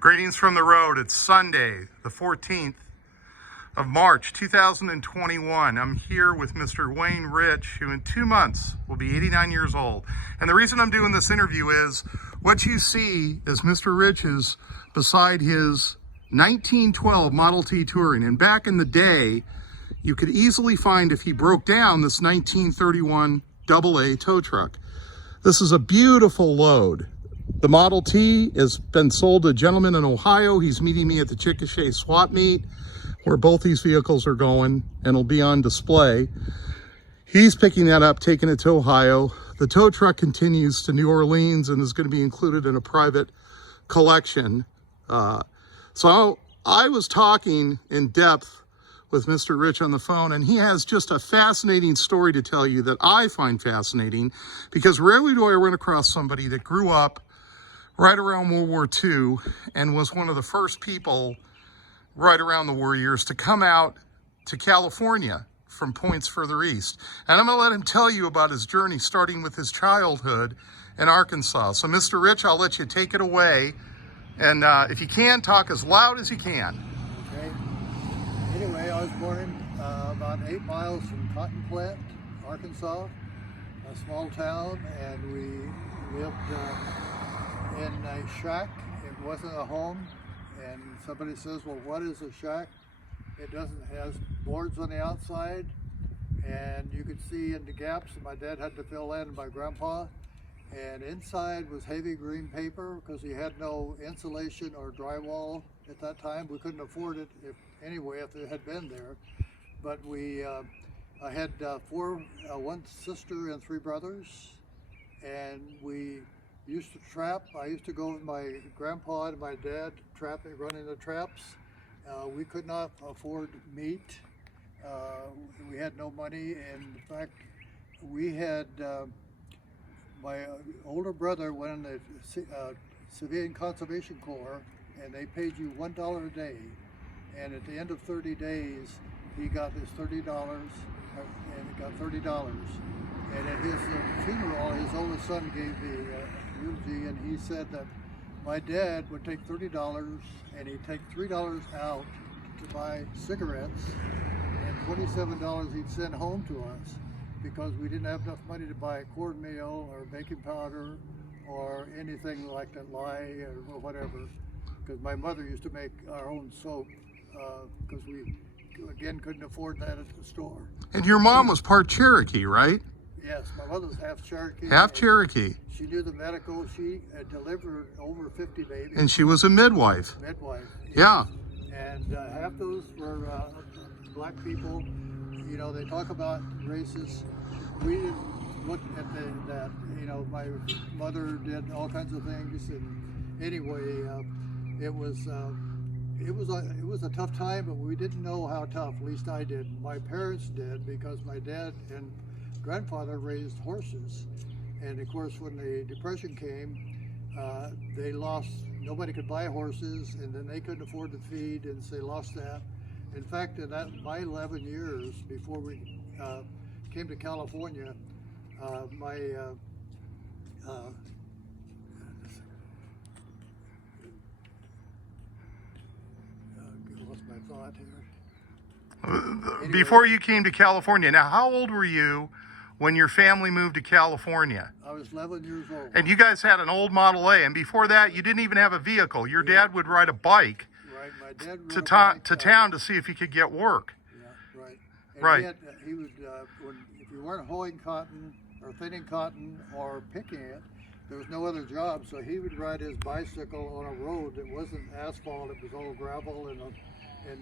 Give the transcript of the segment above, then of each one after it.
Greetings from the road. It's Sunday, the 14th of March, 2021. I'm here with Mr. Wayne Rich, who in 2 months will be 89 years old. And the reason I'm doing this interview is what you see is Mr. Rich is beside his 1912 Model T Touring. And back in the day, you could easily find, if he broke down, this 1931 AA tow truck. This is a beautiful load. The Model T has been sold to a gentleman in Ohio. He's meeting me at the Chickasha swap meet where both these vehicles are going, and it'll be on display. He's picking that up, taking it to Ohio. The tow truck continues to New Orleans and is going to be included in a private collection. So I was talking in depth with Mr. Rich on the phone, and he has just a fascinating story to tell you that I find fascinating, because rarely do I run across somebody that grew up right around World War II and was one of the first people right around the war years to come out to California from points further east. And I'm gonna let him tell you about his journey, starting with his childhood in Arkansas. So Mr. Rich, I'll let you take it away. And if you can, talk as loud as you can. Okay. Anyway, I was born about 8 miles from Cotton Plant, Arkansas, a small town, and we lived in a shack. It wasn't a home. And somebody says, well, what is a shack? It has boards on the outside, and you could see in the gaps that my dad had to fill in, my grandpa. And inside was heavy green paper, because he had no insulation or drywall at that time. We couldn't afford it if it had been there. But I had one sister and 3 brothers, and we used to trap. I used to go with my grandpa and my dad running the traps. We could not afford meat. We had no money, and in fact, we had my older brother went in the Civilian Conservation Corps, and they paid you $1 a day. And at the end of 30 days, he got his $30, and he got $30. And at his funeral, his oldest son gave the eulogy, and he said that my dad would take $30 and he'd take $3 out to buy cigarettes, and $27 he'd send home to us, because we didn't have enough money to buy cornmeal or baking powder or anything like that, lye or whatever, because my mother used to make our own soap, because we, again, couldn't afford that at the store. And your mom was part Cherokee, right? Yes, my mother's half Cherokee. Half Cherokee. She knew the medical. She had delivered over 50 babies. And she was a midwife. Midwife. Yeah. And half those were black people. You know, they talk about races. We didn't look at that. You know, my mother did all kinds of things. And anyway, it was a tough time, but we didn't know how tough. At least I did. My parents did, because my dad and grandfather raised horses, and of course when the Depression came, they lost, nobody could buy horses, and then they couldn't afford to feed, and so they lost that. In fact, in my 11 years before we came to California, my lost my thought here. Anyway, Before you came to California, now how old were you when your family moved to California? I was 11 years old. And you guys had an old Model A, and before that, you didn't even have a vehicle. Your dad would ride a bike Right, my dad rode to a bike, town to see if he could get work. Yeah, right. And Right. He would, if you weren't hoeing cotton or thinning cotton or picking it, there was no other job, so he would ride his bicycle on a road that wasn't asphalt, it was all gravel and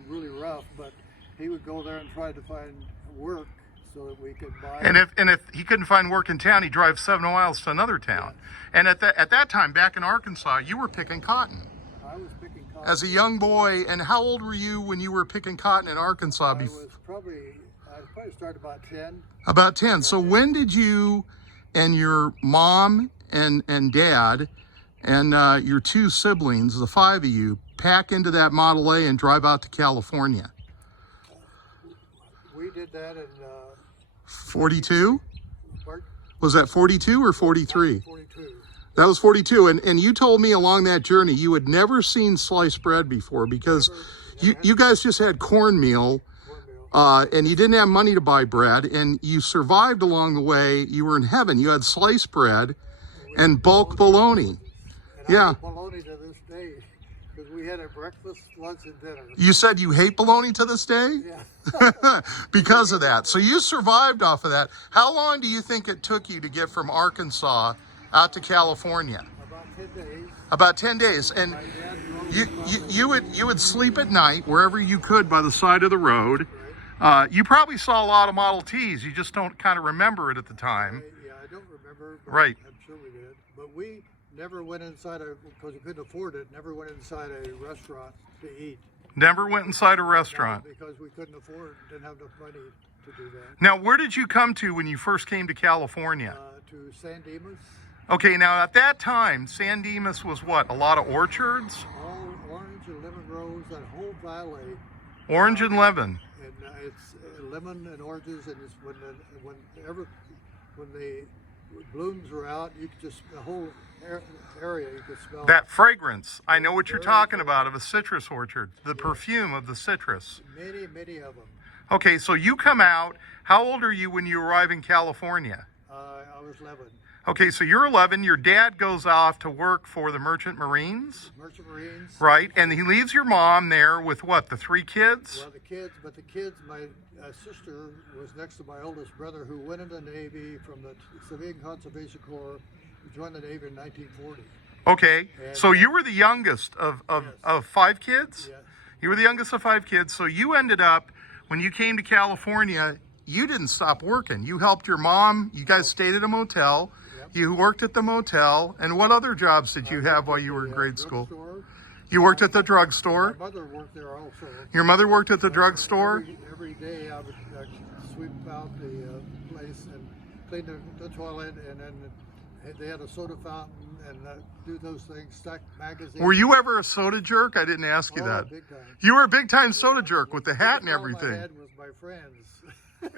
really rough, but he would go there and try to find work so that we could buy. And if he couldn't find work in town, he'd drive 7 miles to another town. Yeah. And at that time, back in Arkansas, you were picking cotton. I was picking cotton. As a young boy, and how old were you when you were picking cotton in Arkansas? I probably started about 10. About 10. So when did you and your mom and dad and your 2 siblings, the 5 of you, pack into that Model A and drive out to California? We did that in 42? Pardon? Was that 42 or 43? 42. That was 42. And you told me along that journey you had never seen sliced bread before because you guys just had cornmeal. And you didn't have money to buy bread, and you survived along the way. You were in heaven. You had sliced bread and bulk bologna. And I hate bologna to this day because we had a breakfast, lunch, and dinner. You said you hate bologna to this day? Yeah. Because of that. So you survived off of that. How long do you think it took you to get from Arkansas out to California? About 10 days. About 10 days. And My dad drove you would sleep at night wherever you could by the side of the road. You probably saw a lot of Model Ts. You just don't kind of remember it at the time. Yeah, I don't remember. But Right. I'm sure we did. But we never went inside because we couldn't afford it. Never went inside a restaurant to eat. Never went inside a restaurant. Because we couldn't afford, didn't have enough money to do that. Now, where did you come to when you first came to California? To San Dimas, Okay, now at that time, San Dimas was what? A lot of orchards? all orange and lemon groves, that whole valley. Orange and lemon. And it's lemon and oranges, and it's when the blooms are out, you could just the whole area you could smell. That fragrance. I know what you're talking about of a citrus orchard. The perfume of the citrus. Many of them. Okay, so you come out. How old are you when you arrive in California? I was 11. Okay, so you're 11. Your dad goes off to work for the Merchant Marines. Merchant Marines. Right, and he leaves your mom there with what, the 3 kids? Well, the kids, my sister was next to my oldest brother who went in the Navy from the Civilian Conservation Corps, who joined the Navy in 1940. Okay, And, so you were the youngest of 5 kids? Yes. You were the youngest of 5 kids, so you ended up, when you came to California, you didn't stop working. You helped your mom, you guys stayed at a motel, you worked at the motel, and what other jobs did you have while you were in grade school? Drugstore. You worked at the drugstore. My mother worked there also. Your mother worked at the drugstore. Every day I would sweep out the place and clean the toilet, and then they had a soda fountain and do those things, stack magazines. Were you ever a soda jerk? I didn't ask you that. Big time. You were a big time soda jerk with the hat and All I everything. had was my friends.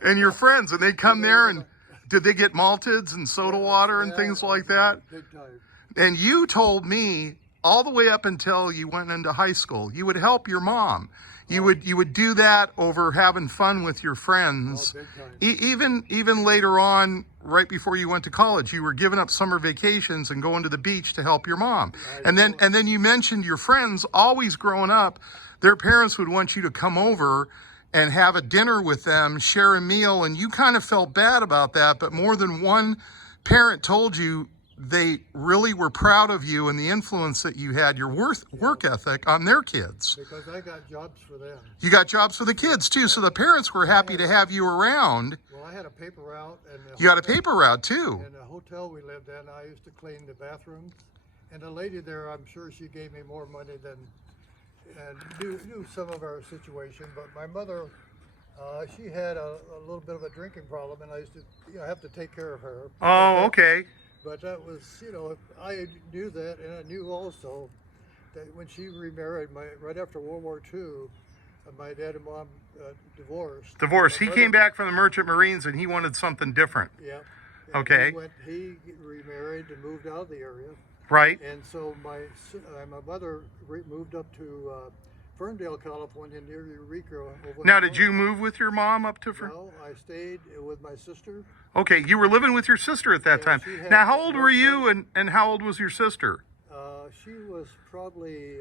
And your friends, and they come there and did they get malteds and soda water and things like that? Big time. And you told me all the way up until you went into high school, you would help your mom. You would do that over having fun with your friends. Big time. Even later on, right before you went to college, you were giving up summer vacations and going to the beach to help your mom. And then you mentioned your friends always growing up, their parents would want you to come over and have a dinner with them, share a meal, and you kind of felt bad about that, but more than one parent told you they really were proud of you and the influence that you had, your work ethic on their kids. Because I got jobs for them. You got jobs for the kids too, so the parents were happy to have you around. Well, I had a paper route. And You got a paper route too. In the hotel we lived in, I used to clean the bathrooms. And the lady there, I'm sure she gave me more money than, and knew some of our situation. But my mother, she had a little bit of a drinking problem, and I used to have to take care of her. Oh, okay. But that was, I knew that, and I knew also that when she remarried, right after World War II, my dad and mom divorced. Divorced. My He mother- came back from the Merchant Marines and he wanted something different. Yeah. Okay. He remarried and moved out of the area. Right? And so my mother moved up to Ferndale, California, near Eureka. Now, did you move with your mom up to... No, I stayed with my sister. Okay, you were living with your sister at that time. she had- Now, how old were you and how old was your sister? She was probably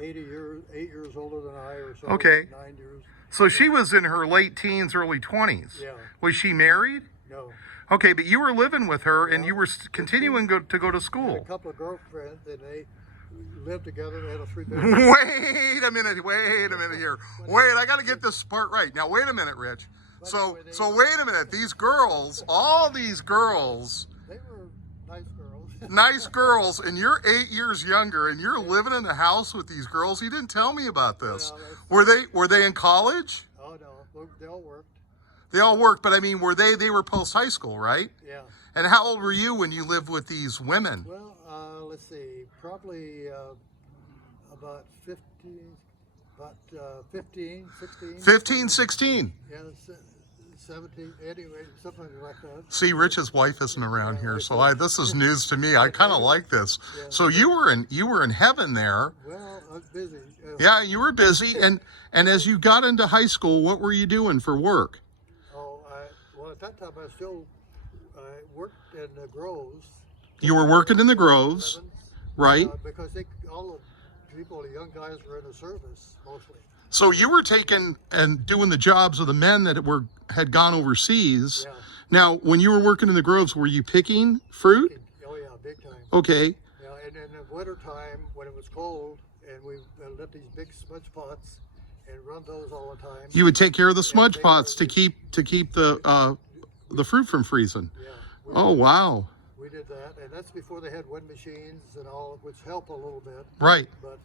8 years older than I, or so. Okay. 9 years. So she was in her late teens, early 20s. Yeah. Was she married? No. Okay, but you were living with her and Yeah. you were continuing to go to I had a school. couple of girlfriends, and they lived together. They had a 3-bedroom. Wait a minute here. Wait, I got to get this part right. Now, wait a minute, Rich. So wait a minute. These girls, all these girls, They were nice girls. nice girls, and you're 8 years younger, and you're living in the house with these girls. You didn't tell me about this. Yeah, Were they in college? Oh no, they all worked. They all worked, but I mean, they were post high school, right? Yeah. And how old were you when you lived with these women? Well, let's see, probably about 15, 16. 15, 16. Yeah, 70, anyway, something like that. See, Rich's wife isn't around here, so this is news to me. I kind of like this. Yeah. So you were in heaven there. Well, I was busy. Yeah, you were busy, and as you got into high school, what were you doing for work? Well, at that time I worked in the groves. You were working in the groves, right? Because all the people, the young guys, were in the service mostly. So you were taking and doing the jobs of the men that had gone overseas. Yeah. Now, when you were working in the groves, were you picking fruit? Oh yeah, big time. Okay. Yeah, and in the winter time when it was cold, and we lit these big smudge pots and run those all the time. You would take care of the smudge pots to keep the fruit from freezing. Yeah. Oh wow. We did that, and that's before they had wind machines and all, which helped a little bit. Right. But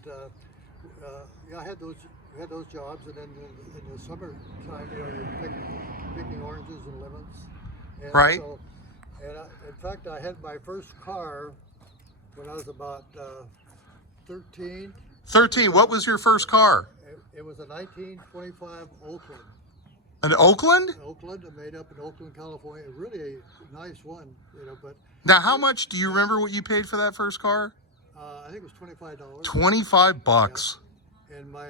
yeah, I had those jobs, and then in the summertime, you're picking oranges and lemons. And right. So, in fact, I had my first car when I was about 13. 13. What was your first car? It was a 1925 Oakland. An Oakland? Oakland, made up in Oakland, California. Really a nice one, But now, how much do you remember what you paid for that first car? I think it was $25. $25. Yeah. And my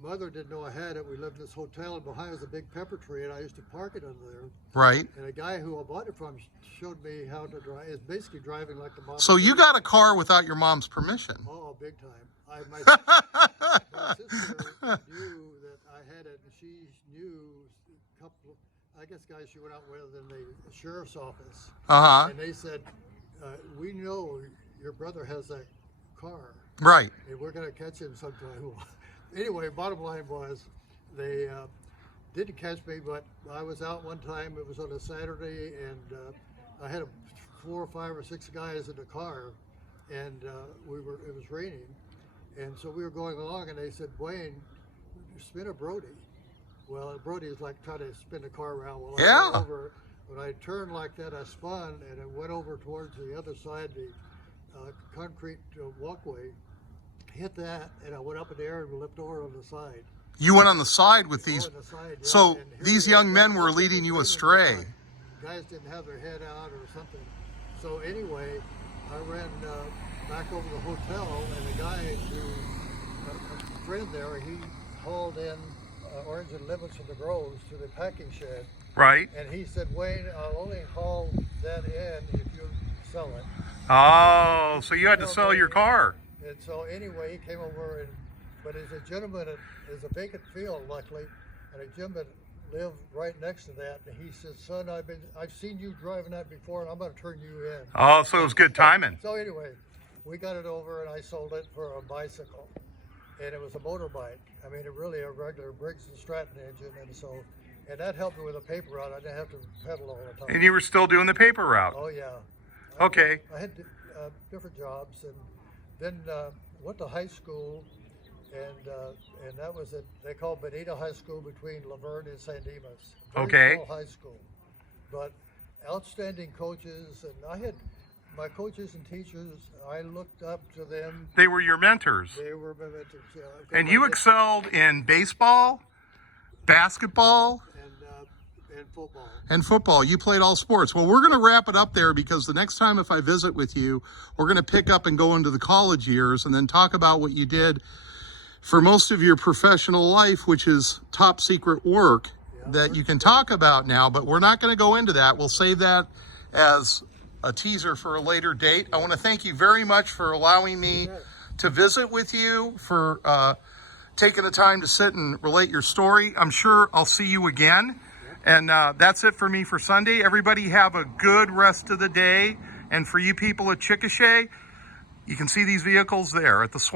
mother didn't know I had it. We lived in this hotel, and behind was a big pepper tree, and I used to park it under there. Right. And a guy who I bought it from showed me how to drive. It's basically driving like the mom. So you got a car without your mom's permission? Oh, big time. My sister knew that I had it, and she knew a couple of, I guess, guys she went out with in the sheriff's office. Uh-huh. And they said, we know your brother has that car. Right. And we're going to catch him sometime. Anyway, bottom line was they didn't catch me, but I was out one time. It was on a Saturday, and I had 4 or 5 or 6 guys in the car, and it was raining. And so we were going along, and they said, Wayne, spin a Brody. Well, a Brody is like trying to spin the car around. Well, yeah. I went over, when I turned like that, I spun, and it went over towards the other side, the concrete walkway, hit that, and I went up in the air and flipped over on the side. You went on the side with these. On the side, yeah. So these young men were leading you astray. Guys didn't have their head out or something. So anyway, I ran back over the hotel, and the guy a friend there, he hauled in orange and lemons from the groves to the packing shed. Right. And he said, Wayne, I'll only haul that in if you sell it. Oh, so you had to sell your car. And so anyway, he came over, but as a gentleman, there's a vacant field, luckily, and a gentleman lived right next to that, and he said, son, I've seen you driving that before, and I'm going to turn you in. Oh, so it was good timing. So anyway, we got it over, and I sold it for a bicycle, and it was a motorbike. I mean, it really a regular Briggs & Stratton engine, and that helped me with a paper route. I didn't have to pedal all the time. And you were still doing the paper route. Oh yeah. Okay. I had different jobs, and then went to high school, and that was they called Benita High School between Laverne and San Dimas. Very small high school, but outstanding coaches, and I had my coaches and teachers. I looked up to them. They were your mentors. They were my mentors. And you excelled in baseball, basketball, and football. And football. You played all sports. Well, we're going to wrap it up there, because the next time if I visit with you, we're going to pick up and go into the college years and then talk about what you did for most of your professional life, which is top secret work that you can talk about now, but we're not going to go into that. We'll save that as a teaser for a later date. I want to thank you very much for allowing me to visit with you, for taking the time to sit and relate your story. I'm sure I'll see you again. And that's it for me for Sunday. Everybody have a good rest of the day. And for you people at Chickasha, you can see these vehicles there at the swamp.